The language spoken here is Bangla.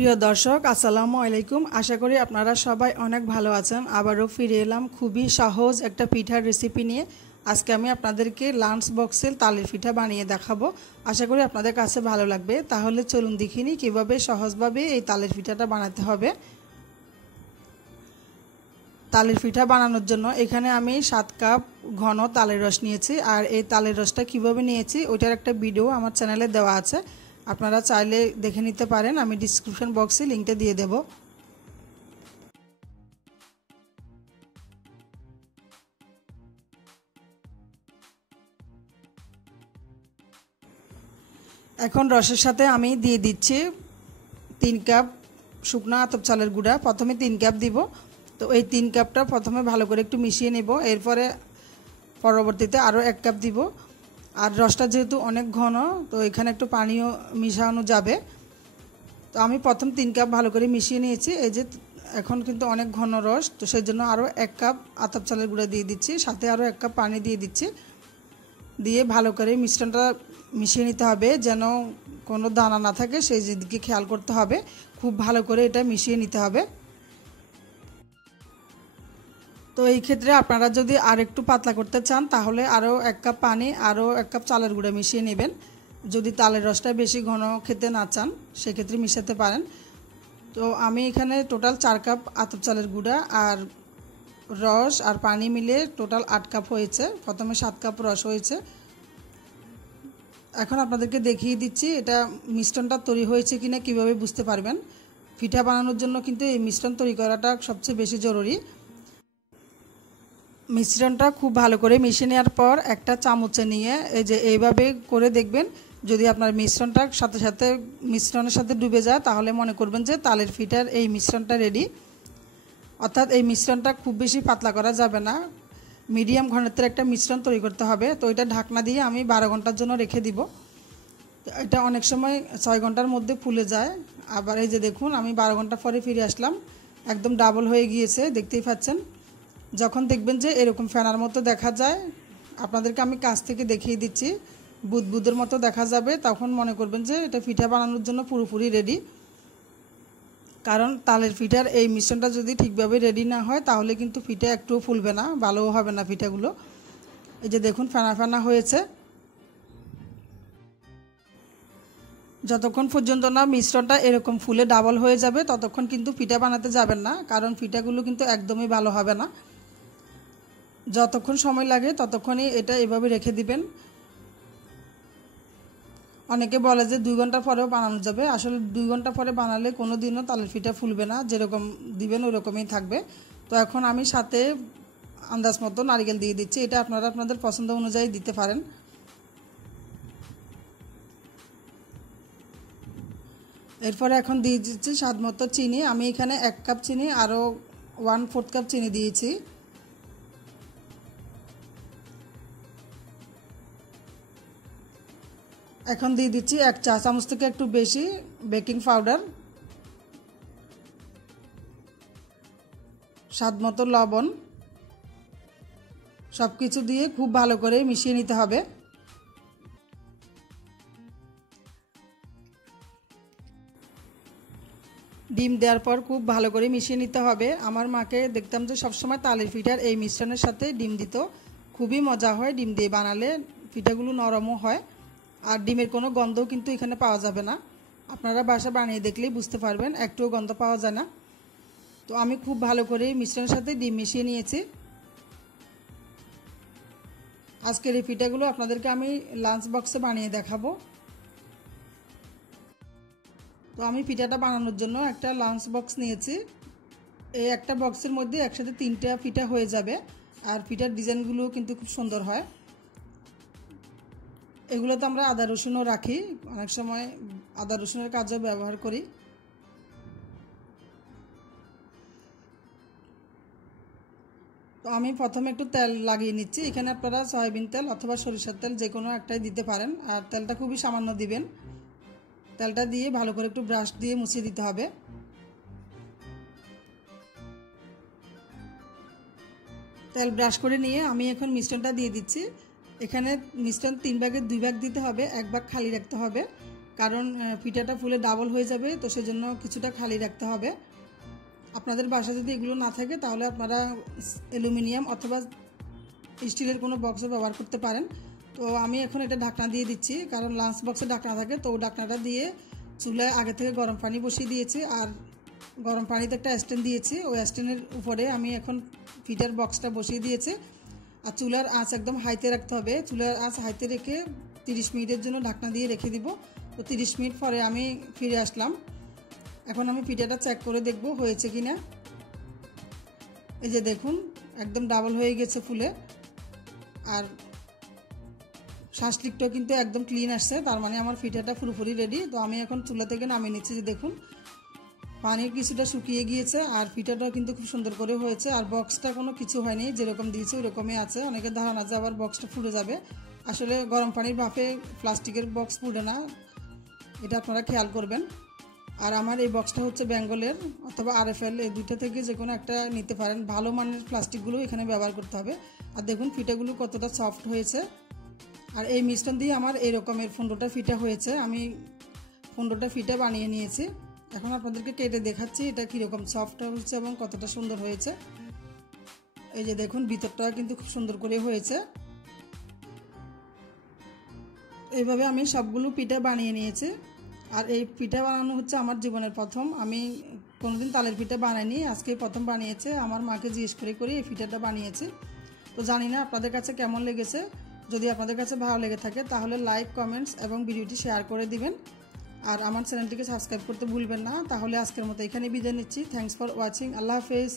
প্রিয় দর্শক আসসালামু আলাইকুম। আশা করি আপনারা সবাই অনেক ভালো আছেন। আবারও ফিরে এলাম খুবই সহজ একটা পিঠার রেসিপি নিয়ে। আজকে আমি আপনাদেরকে লাঞ্চ বক্সের তালের পিঠা বানিয়ে দেখাবো। আশা করি আপনাদের কাছে ভালো লাগবে। তাহলে চলুন দেখিনি কীভাবে সহজভাবে এই তালের পিঠাটা বানাতে হবে। তালের পিঠা বানানোর জন্য এখানে আমি 7 কাপ ঘন তালের রস নিয়েছি। আর এই তালের রসটা কীভাবে নিয়েছি ওইটার একটা ভিডিও আমার চ্যানেলে দেওয়া আছে, আপনারা চাইলে দেখে নিতে পারেন। আমি ডিসক্রিপশন বক্সে লিঙ্কটা দিয়ে দেব। এখন রসের সাথে আমি দিয়ে দিচ্ছি 3 কাপ শুকনো আতপ চালের গুঁড়া। প্রথমে 3 কাপ দিব। তো এই 3 কাপটা প্রথমে ভালো করে একটু মিশিয়ে নেব। এরপরে পরবর্তীতে আরও 1 কাপ দিব। আর রসটা যেহেতু অনেক ঘন, তো এখানে একটু পানিও মিশানো যাবে। তো আমি প্রথম 3 কাপ ভালো করে মিশিয়ে নিয়েছি। এই যে এখন কিন্তু অনেক ঘন রস, তো সেই জন্য আরও 1 কাপ আতপ চালের গুঁড়া দিয়ে দিচ্ছি, সাথে আরও 1 কাপ পানি দিয়ে দিচ্ছি। দিয়ে ভালো করে মিশ্রণটা মিশিয়ে নিতে হবে, যেন কোনো দানা না থাকে সেই দিকে খেয়াল করতে হবে। খুব ভালো করে এটা মিশিয়ে নিতে হবে। তো এই ক্ষেত্রে আপনারা যদি আর একটু পাতলা করতে চান তাহলে আরও 1 কাপ পানি আরও 1 কাপ চালের গুঁড়া মিশিয়ে নেবেন। যদি তালের রসটা বেশি ঘন খেতে না চান সেক্ষেত্রে মিশাতে পারেন। তো আমি এখানে টোটাল 4 কাপ আতপ চালের গুঁড়া আর রস আর পানি মিলে টোটাল 8 কাপ হয়েছে। প্রথমে 7 কাপ রস হয়েছে। এখন আপনাদেরকে দেখিয়ে দিচ্ছি এটা মিশ্রণটা তৈরি হয়েছে কিনা কিভাবে বুঝতে পারবেন। পিঠা বানানোর জন্য কিন্তু এই মিশ্রণ তৈরি করাটা সবচেয়ে বেশি জরুরি। মিশ্রণটা খুব ভালো করে মিশিয়ে নেওয়ার পর একটা চামচে নিয়ে এই যে এইভাবে করে দেখবেন, যদি আপনার মিশ্রণটা সাথে সাথে মিশ্রণের সাথে ডুবে যায় তাহলে মনে করবেন যে তালের পিঠার এই মিশ্রণটা রেডি। অর্থাৎ এই মিশ্রণটা খুব বেশি পাতলা করা যাবে না, মিডিয়াম ঘনত্বের একটা মিশ্রণ তৈরি করতে হবে। তো এটা ঢাকনা দিয়ে আমি 12 ঘন্টার জন্য রেখে দিব। এটা অনেক সময় 6 ঘন্টার মধ্যে ফুলে যায়। আবার এই যে দেখুন আমি 12 ঘন্টা পরে ফিরে আসলাম, একদম ডাবল হয়ে গিয়েছে, দেখতেই পাচ্ছেন। যখন দেখবেন যে এরকম ফেনার মতো দেখা যায়, আপনাদেরকে আমি কাছ থেকে দেখিয়ে দিচ্ছি, বুদবুদের মতো দেখা যাবে, তখন মনে করবেন যে এটা পিঠা বানানোর জন্য পুরোপুরি রেডি। কারণ তালের পিঠার এই মিশ্রণটা যদি ঠিকভাবে রেডি না হয় তাহলে কিন্তু পিঠা একটুও ফুলবে না, ভালোও হবে না পিঠাগুলো। এই যে দেখুন ফেনা ফেনা হয়েছে। যতক্ষণ পর্যন্ত না মিশ্রণটা এরকম ফুলে ডাবল হয়ে যাবে ততক্ষণ কিন্তু পিঠা বানাতে যাবেন না, কারণ পিঠাগুলো কিন্তু একদমই ভালো হবে না। যতক্ষণ সময় লাগে ততক্ষণই এটা এভাবে রেখে দিবেন। অনেকে বলে যে 2 ঘন্টা পরেও বানানো যাবে, আসলে 2 ঘন্টা পরে বানালে কোনো দিনও তালের পিঠা ফুলবে না, যেরকম দিবেন ওই রকমই থাকবে। তো এখন আমি সাথে আন্দাজ মতো নারকেল দিয়ে দিচ্ছি, এটা আপনারা আপনাদের পছন্দ অনুযায়ী দিতে পারেন। এরপরে এখন দিয়ে দিচ্ছি স্বাদ মতো চিনি। আমি এখানে 1 কাপ চিনি আরও 1/4 কাপ চিনি দিয়েছি। এখন দিয়ে দিচ্ছি 1 চা চামচ থেকে একটু বেশি বেকিং পাউডার, স্বাদ মতো লবণ। সব কিছু দিয়ে খুব ভালো করে মিশিয়ে নিতে হবে। ডিম দেওয়ার পর খুব ভালো করে মিশিয়ে নিতে হবে। আমার মাকে দেখতাম যে সবসময় তালের পিঠার এই মিশ্রণের সাথে ডিম দিত, খুবই মজা হয়। ডিম দিয়ে বানালে পিঠাগুলো নরমও হয়, আর ডিমের কোনো গন্ধও কিন্তু এখানে পাওয়া যাবে না। আপনারা বাসা বানিয়ে দেখলেই বুঝতে পারবেন, একটুও গন্ধ পাওয়া যায় না। তো আমি খুব ভালো করে মিশ্রণের সাথে ডিম মিশিয়ে নিয়েছি। আজকের এই পিঠাগুলো আপনাদেরকে আমি লাঞ্চ বক্সে বানিয়ে দেখাবো। তো আমি পিঠাটা বানানোর জন্য একটা লাঞ্চ বক্স নিয়েছি। এই একটা বক্সের মধ্যে একসাথে 3টা পিঠা হয়ে যাবে। আর পিঠার ডিজাইনগুলো কিন্তু খুব সুন্দর হয়। এগুলোতে আমরা আদা রসুনও রাখি, অনেক সময় আদা রসুনের কাজেও ব্যবহার করি। তো আমি প্রথমে একটু তেল লাগিয়ে নিচ্ছি। এখানে আপনারা সয়াবিন তেল অথবা সরিষার তেল যে কোনো একটাই দিতে পারেন, আর তেলটা খুবই সামান্য দিবেন। তেলটা দিয়ে ভালো করে একটু ব্রাশ দিয়ে মুছিয়ে দিতে হবে। তেল ব্রাশ করে নিয়ে আমি এখন মিশ্রণটা দিয়ে দিচ্ছি। এখানে মিশ্রণ 3 ভাগের 2 ভাগ দিতে হবে, 1 ভাগ খালি রাখতে হবে। কারণ পিঠাটা ফুলে ডাবল হয়ে যাবে, তো সেজন্য কিছুটা খালি রাখতে হবে। আপনাদের বাসায় যদি এগুলো না থাকে তাহলে আপনারা অ্যালুমিনিয়াম অথবা স্টিলের কোনো বক্সে ব্যবহার করতে পারেন। তো আমি এখন এটা ঢাকনা দিয়ে দিচ্ছি, কারণ লাঞ্চ বক্সে ঢাকনা থাকে, তো ঢাকনাটা দিয়ে চুলায় আগে থেকে গরম পানি বসিয়ে দিয়েছি, আর গরম পানিতে একটা স্ট্যান্ড দিয়েছি। ওই স্ট্যান্ডের উপরে আমি এখন ফিটার বক্সটা বসিয়ে দিয়েছি। আর চুলার আঁচ একদম হাইতে রাখতে হবে। চুলার আঁচ হাইতে রেখে 30 মিনিটের জন্য ঢাকনা দিয়ে রেখে দিব। তো 30 মিনিট পরে আমি ফিরে আসলাম। এখন আমি পিঠাটা চেক করে দেখব হয়েছে কিনা। এই যে দেখুন, একদম ডাবল হয়ে গেছে ফুলে, আর শ্বাসলিকটাও কিন্তু একদম ক্লিন আসছে, তার মানে আমার পিঠাটা পুরোপুরি রেডি। তো আমি এখন চুলা থেকে নামিয়ে নিচ্ছি। যে দেখুন, পানি কিছুটা শুকিয়ে গিয়েছে, আর পিঠাটাও কিন্তু খুব সুন্দর করে হয়েছে। আর বক্সটা কোনো কিছু হয়নি, যেরকম দিয়েছে ওরকমই আছে। অনেকের ধারণা যে আবার বক্সটা ফুটে যাবে, আসলে গরম পানির ভাপে প্লাস্টিকের বক্স ফুটে না, এটা আপনারা খেয়াল করবেন। আর আমার এই বক্সটা হচ্ছে বেঙ্গলের অথবা RFL, এই দুইটা থেকে যে কোনো একটা নিতে পারেন। ভালো মানের প্লাস্টিকগুলো এখানে ব্যবহার করতে হবে। আর দেখুন পিঠাগুলো কতটা সফট হয়েছে। আর এই মিশ্রণ দিয়ে আমার এই রকমের 15টা পিঠা হয়েছে। আমি 15টা পিঠা বানিয়ে নিয়েছি। এখন আপনাদেরকে কেটে দেখাচ্ছি এটা কীরকম সফট হয়েছে এবং কতটা সুন্দর হয়েছে। এই যে দেখুন, ভিতরটা কিন্তু খুব সুন্দর করে হয়েছে। এইভাবে আমি সবগুলো পিঠা বানিয়ে নিয়েছি। আর এই পিঠা বানানো হচ্ছে আমার জীবনের প্রথম। আমি কোনোদিন তালের পিঠা বানাইনি, আজকে প্রথম বানিয়েছে। আমার মাকে জিজ্ঞেস করে এই পিঠাটা বানিয়েছি। তো জানি না আপনাদের কাছে কেমন লেগেছে। যদি আপনাদের কাছে ভালো লেগে থাকে তাহলে লাইক, কমেন্টস এবং ভিডিওটি শেয়ার করে দিবেন। আর আমার চ্যানেলটিকে সাবস্ক্রাইব করতে ভুলবেন না। তাহলে আজকের মতো এখানে বিদায় নিচ্ছি। Thanks for watching. আল্লাহ হাফেজ।